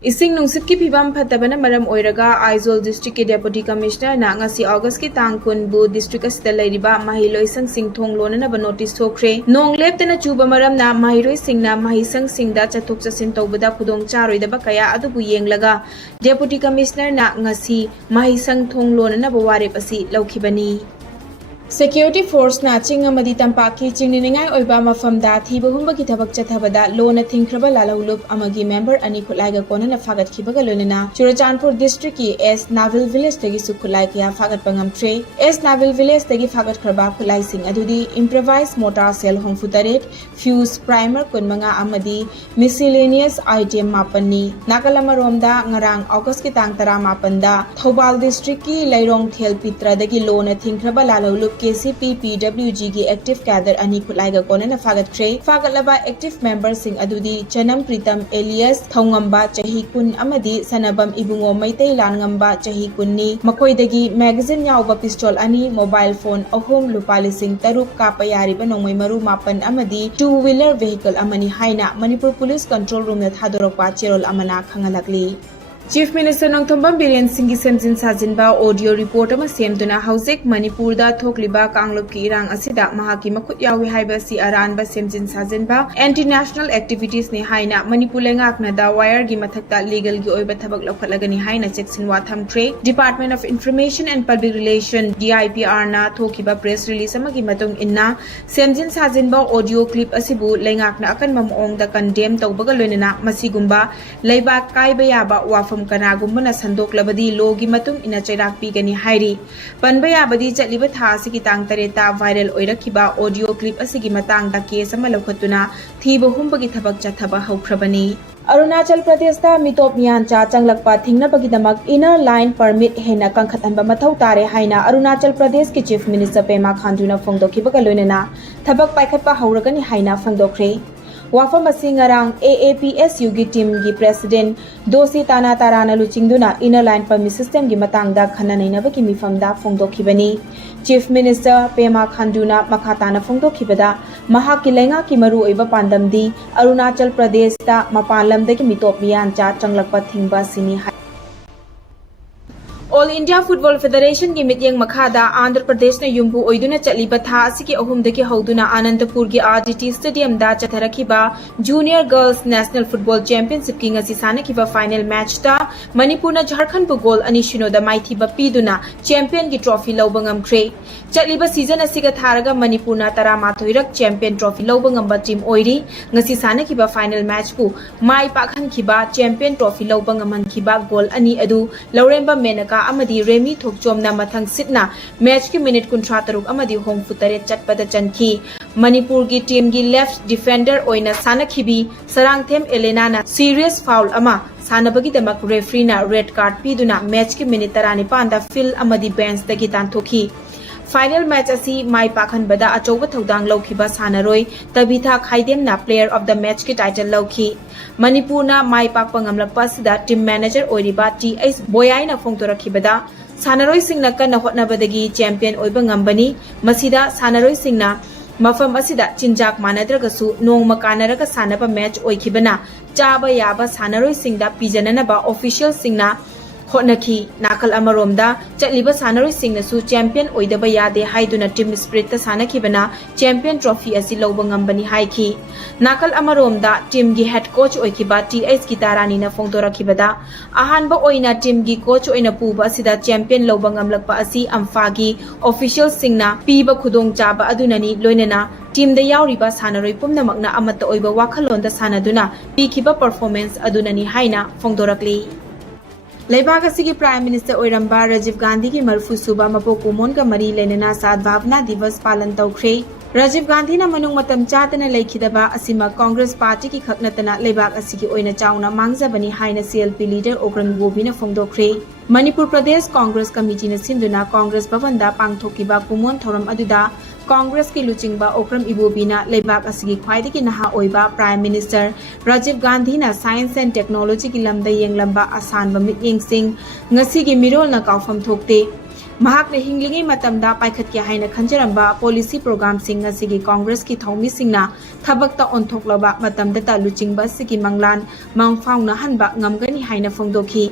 Ising nungsit ki phibam phatabana maram oiraga Aizawl district ki deputy commissioner na ngasi August ki tang kunbu district asida lairiba mahiloisang sing thonglona ba notice thokre nong leptana chuba maram na mahiroi singna mahisang singda chathok chasin tawbada khudong charoi da ba kaya adubu yenglaga deputy commissioner na ngasi mahisang thonglona ba warep asi laukhibani Security force na ching amadi tampaki chingningai oiba mafamda thiba humba ki thabak chathabada lona thingkraba lalawlup amagi member ani khulaiga kona na fagat khibaga lonena Churachandpur district ki S Naval village tagi su khulai kya fagat pangam tre S Naval village tagi fagat khraba khulai sing adudi improvised mortar cell hongfutaret fuse primer kunmanga amadi miscellaneous item mapani nakalama romda ngarang August ki tang tara mapanda Thobal district ki Lairong Thel Pitra dagi lona thingkraba lalawlup KCP PWG की active cadre अनि खुलाइगा कोना फागत ख्रे फागलबा active member Singh अदुदी Chanam Pritam alias Thoungamba चही कुन अमदी सनबम इबुंगो मैतै लानगंबा चही कुन्नी मखोइदगी मैगजीन याउबा पिस्टल अनि मोबाइल फोन अहोम लुपा लिसिंग तरुक कापा यारिबा नोंमै मरु मापन अमदी टू व्हीलर वेहिकल अमनी हाइना मणिपुर पुलिस कंट्रोल रूम ने थादोरकपा चेरोल अमना खंगलकली Chief Minister Nongthombam Biren Singh Semjin Sajinba audio report ama semduna hauzik Manipur da thokliba kanglop ki irang asida mahaki makhut yawi haiba si aranba Semjin Sajinba anti-national activities ni haina Manipur lengakna da wire gi mathakta legal gi oiba thabak lokhalagani haina cheksinwa thamtre Department of Information and Public Relations DIPR na thokiba press release amagi matung inna Semjin Sajinba audio clip asibu lengakna akan mamong da condemn tawbaga loinana masigumba leiba kaiba yaba wafam Kanagumana Sandok Labadi Logi Matum in a Chairak Pigani Hairi. Panbaya Badi Jalibata Sikitang Tareta viral Oirakiba audio clip Asigimatang da case Malokatuna, Thibo Humbagi Tabak Chataba Hokrabani. Arunachal Pradesh ta mitop mian cha changlakpa thingna bagidamak inner line permit hena kangkhatanba mathau tare haina Arunachal Pradesh ki Chief Minister Pema Khanduna phongdokhibaga loinena thabak paikhatpa hauragani haina phangdokre. Wafam Singarang AAPSU gi team gi president Dosi Tana Tarana Luchingduna inner line permit system gi matangda khananainaba ki mifamda phongdokhibani Chief Minister Pema Khanduna makhatana phongdokhibada mahaki lenga ki maru oiba pandamdi Arunachal Pradesh ta mapalam da ki mitop mian cha changlakpa thingba sini All India Football Federation की मित्यंग मखादा आंध्र प्रदेश ने युम्बु ओइदुना चलीबा था असिकी अहुमदकी हौदुना अनंतपुर की RDT stadium दा चथरखिबा junior girls national football championship की ngasi सानखिबा final match ता मणिपुर ना झारखंड बु गोल अनि शिनो दा माइथीबा पीदुना चैंपियन की ट्रॉफी लौबा ngamkhre चलीबा सीजन असिगा थारगा मणिपुर ना 13 रक चैंपियन ट्रॉफी लौबा ngamba टीम ओइरी ngasi सानखिबा फाइनल मैच बु माइ पाखनखिबा चैंपियन ट्रॉफी लौबा ngamhanखिबा गोल अनि अदु लौरेंबा Maneka amadi Remy Thokchomna mathang sitna match ki minute 53 amadi home futare chatpada chanki Manipur ki team gi left defender oina sanakhibi Sarangthem Elena na serious foul ama sanabagi damak referee na red card piduna match ki minute 35 da field amadi bench dagi tantokhi Final match asi mai pakhan bada achoba thodang lokhiba sanaroi Tabitha Khaidem na player of the match ki title lokhi Manipur na mai pakpa ngamlakpa sida team manager oiriba TS Boyai na phongtorakhibada sanaroi singna kana hotnabadagi champion oiba ngambani masida sanaroi singna mafam asida chinjak manadragasu nongma kanaraga sanaba match oikhibana chaba yaba sanaroi singda pijanana ba official singna Honaki Nakal Amaromda, Chatliba Sanari Singnasu, champion Oidaba Yade Haiduna Team Spirit Sanakibana, champion trophy as Lobangambani Haiki. Nakal Amaromda, Team Gi head coach Oikiba, TS Gitarani na Fongtora Kibada, Ahanba Oina Team Gi coach Oina Puba Sida champion Lobangamlakpa Asi Amfagi, official Singna, Piba Kudong Jaba Adunani, Loinena, Team the Yauriba Sanari Pumna Magna Amata Oiba Wakalonda Sanaduna, Pikiba performance Adunani Haina, Fongdorakli. लेबाग असिगी prime minister ओइरंबा राजीव गांधी की मरफू सुबा मपोक कुमोन का मरी लेनेना सद्भावना दिवस पालन तौख्रे राजीव गांधी ना मनुंग मतम चातना लेखिदबा असिमा कांग्रेस पार्टी की खकनतना लेबाग असिगी ओइना चाउना मांगजबनी हाइना CLP लीडर ओग्रम गोबीना फोंगदोख्रे मणिपुर प्रदेश कांग्रेस कमिटी ने सिंधुना कांग्रेस भवन दा पांगथोकिबा कुमोन थोरम अदुदा कांग्रेस की लुचिंगबा ओक्रम इबोबीना लेबाग असिगी ख्वाइदगी नहा ओइबा प्राइम मिनिस्टर राजीव गांधी ना साइंस एंड टेक्नोलॉजी की लमदा येंगलंबा आसान Bamit येंगसिंग ngasi gi mirol na kaufam thokte ꯃꯍꯥꯛꯅ ꯍꯤꯡꯂꯤꯉꯩ ꯃꯇꯝꯗ ꯄꯥꯏꯈꯠꯀꯦ ꯍꯥꯏꯅ ꯈꯟꯖꯔꯝꯕ ꯄꯣꯂꯤꯁꯤ ꯄ꯭ꯔꯣꯒ꯭ꯔꯥꯝꯁꯤꯡ ꯑꯁꯤꯒꯤ ꯀꯣꯡꯒ꯭ꯔꯦꯁꯀꯤ ꯊꯧꯃꯤꯁꯤꯡꯅ ꯊꯕꯛꯇ ꯑꯣꯟꯊꯣꯛꯂꯕ ꯃꯇꯝꯗꯇ ꯂꯨꯆꯤꯡꯕ ꯑꯁꯤꯒꯤ ꯃꯪꯂꯥꯟ ꯃꯪꯐꯥꯎꯅꯍꯟꯕ ꯉꯝꯒꯅꯤ ꯍꯥꯏꯅ ꯐꯣꯡꯗꯣꯛꯈꯤ꯫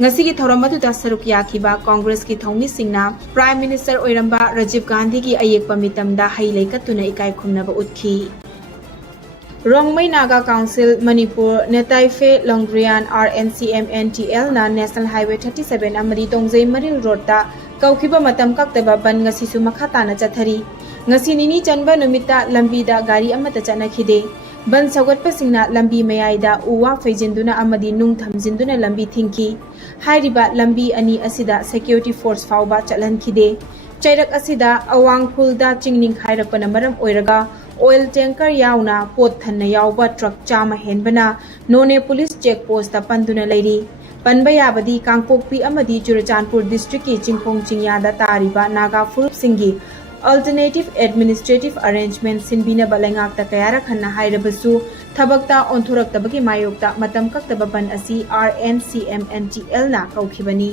ꯉꯁꯤꯒꯤ ꯊꯧꯔꯝ ꯑꯗꯨꯗ ꯁꯔꯨꯛ ꯌꯥꯈꯤꯕ ꯀꯣꯡꯒ꯭ꯔꯦꯁꯀꯤ ꯊꯧꯃꯤꯁꯤꯡꯅ ꯄ꯭ꯔꯥꯏꯝ ꯃꯤꯅꯤꯁꯇꯔ ꯑꯣꯏꯔꯝꯕ ꯔꯥꯖꯤꯕ ꯒꯥꯟꯙꯤꯒꯤ ꯑꯌꯦꯛꯄ ꯃꯤꯇꯝꯗ ꯍꯩ ꯂꯩꯀꯠꯇꯨꯅ ꯏꯀꯥꯏ ꯈꯨꯝꯅꯕ ꯎꯠꯈꯤ꯫ ꯔꯣꯡꯃꯩ ꯅꯥꯒꯥ ꯀꯥꯎꯟꯁꯤꯜ ꯃꯅꯤꯄꯨꯔ ꯅꯦꯇꯥꯏꯐꯦ ꯂꯣꯡꯗ꯭ꯔꯤꯌꯥꯟ RNCMNTL ꯅ ꯅꯦꯁꯅꯦꯜ ꯍꯥꯏꯋꯦ 37 ꯑꯃꯗꯤ ꯇꯣꯡꯖꯩ ꯃꯔꯤꯜ ꯔꯣꯗꯇ ꯀꯧꯈꯤꯕ ꯃꯇꯝ ꯀꯛꯇꯕ ꯕꯟ ꯉꯁꯤꯁꯨ ꯃꯈꯥ ꯇꯥꯅ ꯆꯠꯊꯔꯤ꯫ ꯉꯁꯤ ꯅꯤꯅꯤ ꯆꯟꯕ ꯅꯨꯃꯤꯠꯇ ꯂꯝꯕꯤꯗ ꯒꯥꯔꯤ ꯑꯃꯠꯇ ꯆꯠꯅꯈꯤꯗꯦ꯫ ꯕꯟ ꯁꯧꯒꯠꯄꯁꯤꯡꯅ ꯂꯝꯕꯤ ꯃꯌꯥꯏꯗ ꯎ ꯋꯥ ꯐꯩꯖꯤꯟꯗꯨꯅ ꯑꯃꯗꯤ ꯅꯨꯡ ꯊꯝꯖꯤꯟꯗꯨꯅ ꯂꯝꯕꯤ ꯊꯤꯡꯈꯤ꯫ ꯍꯥꯏꯔꯤꯕ ꯂꯝꯕꯤ ꯑꯅꯤ ꯑꯁꯤꯗ ꯁꯦꯀ꯭ꯌꯨꯔꯤꯇꯤ ꯐꯣꯔꯁ ꯐꯥꯎꯕ ꯆꯠꯍꯟꯈꯤꯗꯦ꯫ ꯆꯩꯔꯛ ꯑꯁꯤꯗ ꯑꯋꯥꯡꯈꯨꯜꯗ ꯆꯤꯡ ꯅꯤꯡꯈꯥꯏꯔꯛꯄꯅ ꯃꯔꯝ ꯑꯣꯏꯔꯒ ꯑꯣꯏꯜ ꯇꯦꯡꯀꯔ ꯌꯥꯎꯅ ꯄꯣꯠ ꯊꯟꯅ ꯌꯥꯎꯕ ꯇ꯭ꯔꯛ 100 ꯍꯦꯟꯕꯅ ꯅꯣꯅꯦ ꯄꯨꯂꯤꯁ ꯆꯦꯛ ꯄꯣꯁꯇ ꯄꯟꯗꯨꯅ ꯂꯩꯔꯤ꯫ ꯄꯟꯕ ꯌꯥꯕꯗꯤ ꯀꯥꯡꯄꯣꯛꯄꯤ ꯑꯃꯗꯤ ꯆꯨꯔꯆꯥꯟꯄꯨꯔ ꯗꯤꯁꯇ꯭ꯔꯤꯛꯀꯤ ꯆꯤꯡꯈꯣꯡ ꯆꯤꯡꯌꯥꯗ ꯇꯥꯔꯤꯕ ꯅꯥꯒꯥ ꯐꯨꯔꯨꯞꯁꯤꯡꯒꯤ ꯑꯜꯇꯔꯅꯦꯇꯤꯚ ꯑꯦꯗꯃꯤꯅꯤꯁꯇ꯭ꯔꯦꯇꯤꯚ ꯑꯔꯦꯟꯖꯃꯦꯟꯠ ꯁꯤꯟꯕꯤꯅꯕ ꯂꯩꯉꯥꯛꯇ ꯀꯌꯥꯔꯛ ꯍꯟꯅ ꯍꯥꯏꯔꯕꯁꯨ ꯊꯕꯛꯇ ꯑꯣꯟꯊꯣꯔꯛꯇꯕꯒꯤ ꯃꯥꯌꯣꯛꯇ ꯃꯇꯝ ꯀꯛꯇꯕ ꯕꯟ ꯑꯁꯤ RNCMNTL ꯅ ꯀꯧꯈꯤꯕꯅꯤ꯫